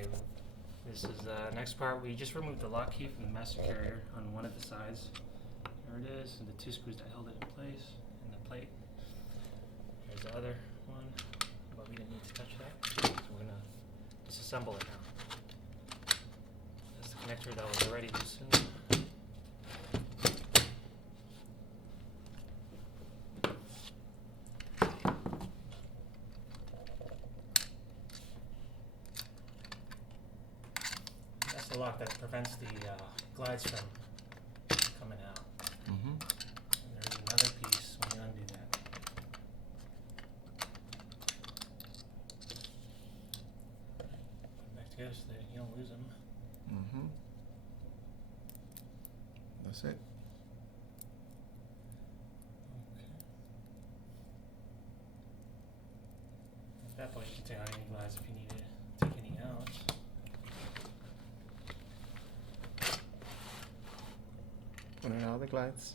Okay, this is next part. We just removed the lock key from the master carrier on one of the sides. There it is, and the two screws that held it in place, and the plate. There's the other one, but we didn't need to touch that, so we're gonna disassemble it now. That's the connector that was already loosened. That's the lock that prevents the glides from coming out. Mm-hmm. And there's another piece when you undo that. Put it back together so that you don't lose them. Mm-hmm. That's it. Okay. At that point, you can take out any glides if you need to take any out. Putting out the glides.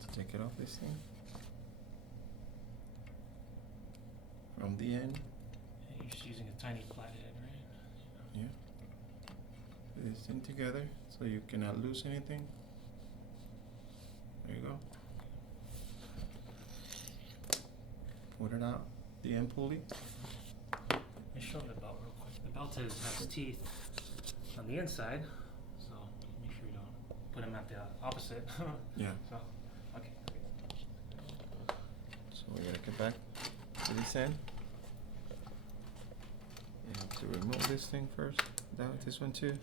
To take it off this thing. From the end. Yeah, you're just using a tiny flathead, right? Yeah. Put this thing together so you cannot lose anything. There you go. Put it out. The end pulley. Let me show the belt real quick. The belt has teeth on the inside, so make sure you don't put them at the opposite. Yeah. So, okay. So we gotta get back to this end. You have to remove this thing first. This one too.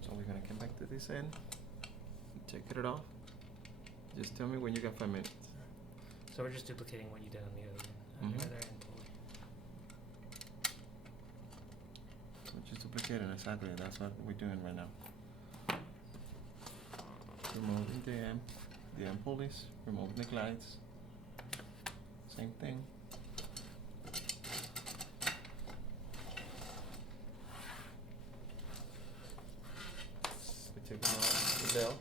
So we're gonna come back to this end. Take it off. Just tell me when you got 5 minutes. So we're just duplicating what you did on the other end. Mhm. The other end pulley. We're just duplicating exactly. That's what we're doing right now. Removing the end pulleys, removing the glides. Same thing. We take off the belt.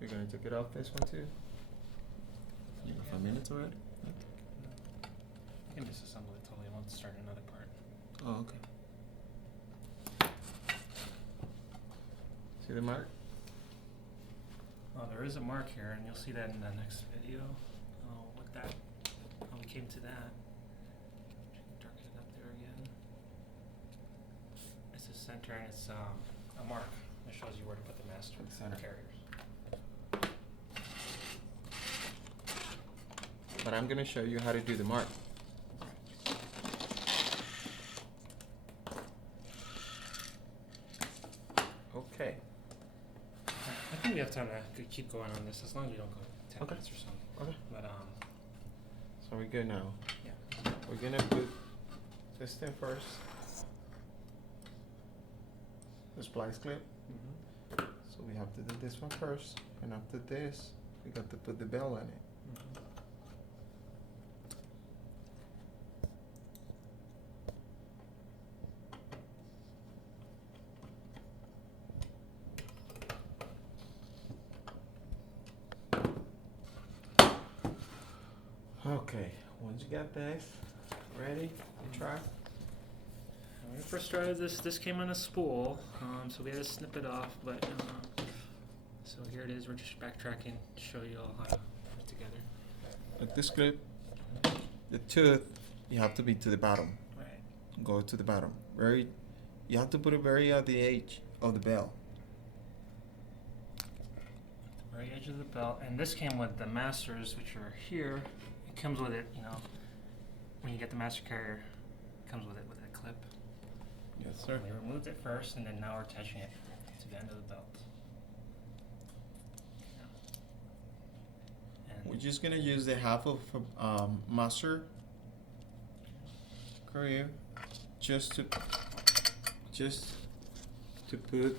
We're gonna take it off this one too. You got 5 minutes already? You can disassemble it totally. I want to start another part. Oh, okay. See the mark? Oh, there is a mark here, and you'll see that in the next video. What that, how we came to that. Darken it up there again. It's a center, and it's a mark that shows you where to put the master Center. carriers. But I'm gonna show you how to do the mark. Okay. I think we have time to keep going on this as long as we don't go 10 Okay. minutes or something. Okay. But So we're good now. yeah. We're gonna put this thing first. The splice clip. Mm-hmm. So we have to do this one first, and after this, we got to put the bell on it. Mm-hmm. Okay, once you got this ready to try. When we first started this came on a spool, so we had to snip it off, but so here it is. We're just backtracking to show you all how to put it together. With this clip, the tooth, you have to be to the bottom. Right. Go to the bottom. You have to put it very at the edge of the bell. The very edge of the belt, and this came with the masters, which are here. It comes with it, you know. When you get the master carrier, it comes with it with a clip. Yes, sir. We removed it first, and then now we're attaching it to the end of the belt. And We're just gonna use the half of master carrier just to put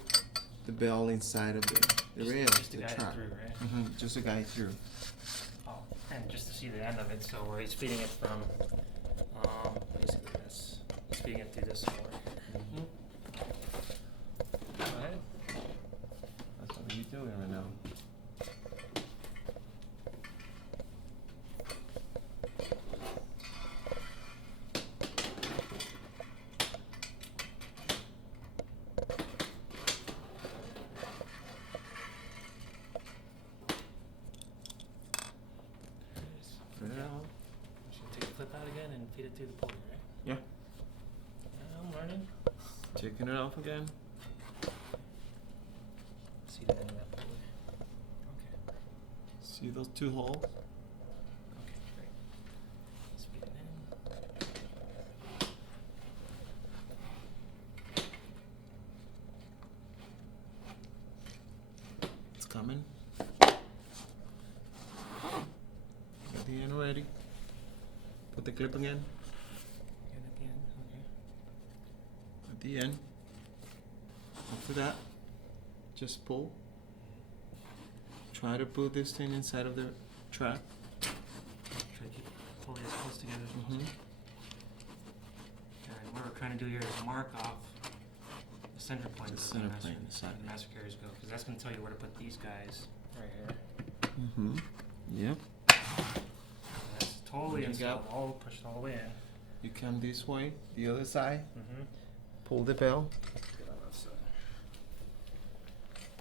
the bell inside of the rail, Just to the guide it track. through, right? Just to guide through. Oh, and just to see the end of it, so where he's feeding it from, basically this, he's feeding it through this hole right here. Go ahead. That's what you're doing right now. Put it out. Just gonna take the clip out again and feed it through the pulley, right? Yeah. Yeah, I'm learning. Taking it off again. See the end of that pulley. Okay. See those two holes? Okay, great. Let's feed it in. It's coming. At the end ready. Put the clip again. And at the end, okay. At the end. After that, just pull. Try to put this thing inside of the track. Try to keep the pulley as close together as possible. And what we're trying to do here is mark off the center point The of center master, point, exactly. the master carriers go, because that's going to tell you where to put these guys right here. Yep. And that's totally You installed, got- all pushed all the way in. You come this way, the other side. Mm-hmm. Pull the bell. Get on that side.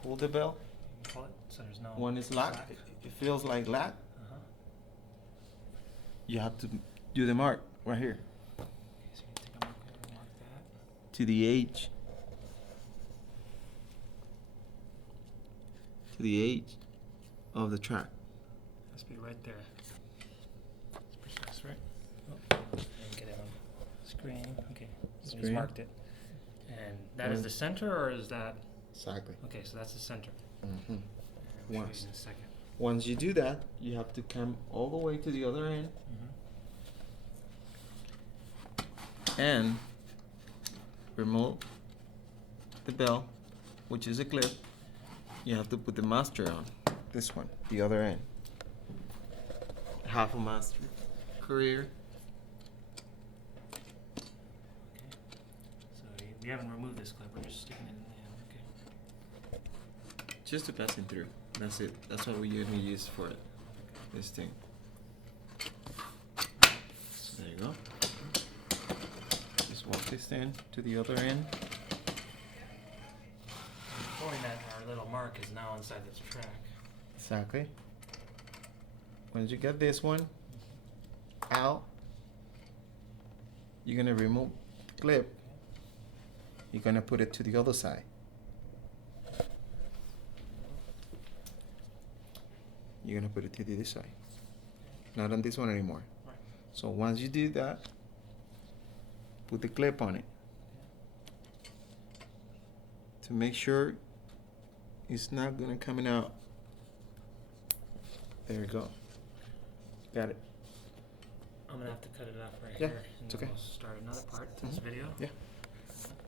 Pull the bell. Pull it so there's no. One is locked. slack. It feels like lock. Uh-huh. You have to do the mark right here Okay, so you take a marker and mark that. to the edge. To the edge of the track. Has to be right there. It's precise, right? Oh, and get it on the screen. Okay, so he's Screen. marked it. And that is the center, or is that? Exactly. Okay, so that's the center. Mm-hmm. We'll show you Once. in a second. Once you do that, you have to come all the way to the other end and remove the bell, which is a clip. You have to put the master on this one, the other end. Half a master career. Okay. So we haven't removed this clip. We're just sticking it in there. Okay. Just to pass it through. That's it. That's what we usually use for it. This thing. There you go. Just walk this in to the other end. Showing that our little mark is now inside this track. Exactly. Once you get this one out, you're gonna remove the clip. You're gonna put it to the other side. You're gonna put it to the other side. Not on this one anymore. Right. So once you do that, put the clip on it to make sure it's not gonna coming out. There you go. Got it. I'm gonna have to cut it off right Yeah, here, and it's then okay. we'll start another part to this Mhm. video. Yeah.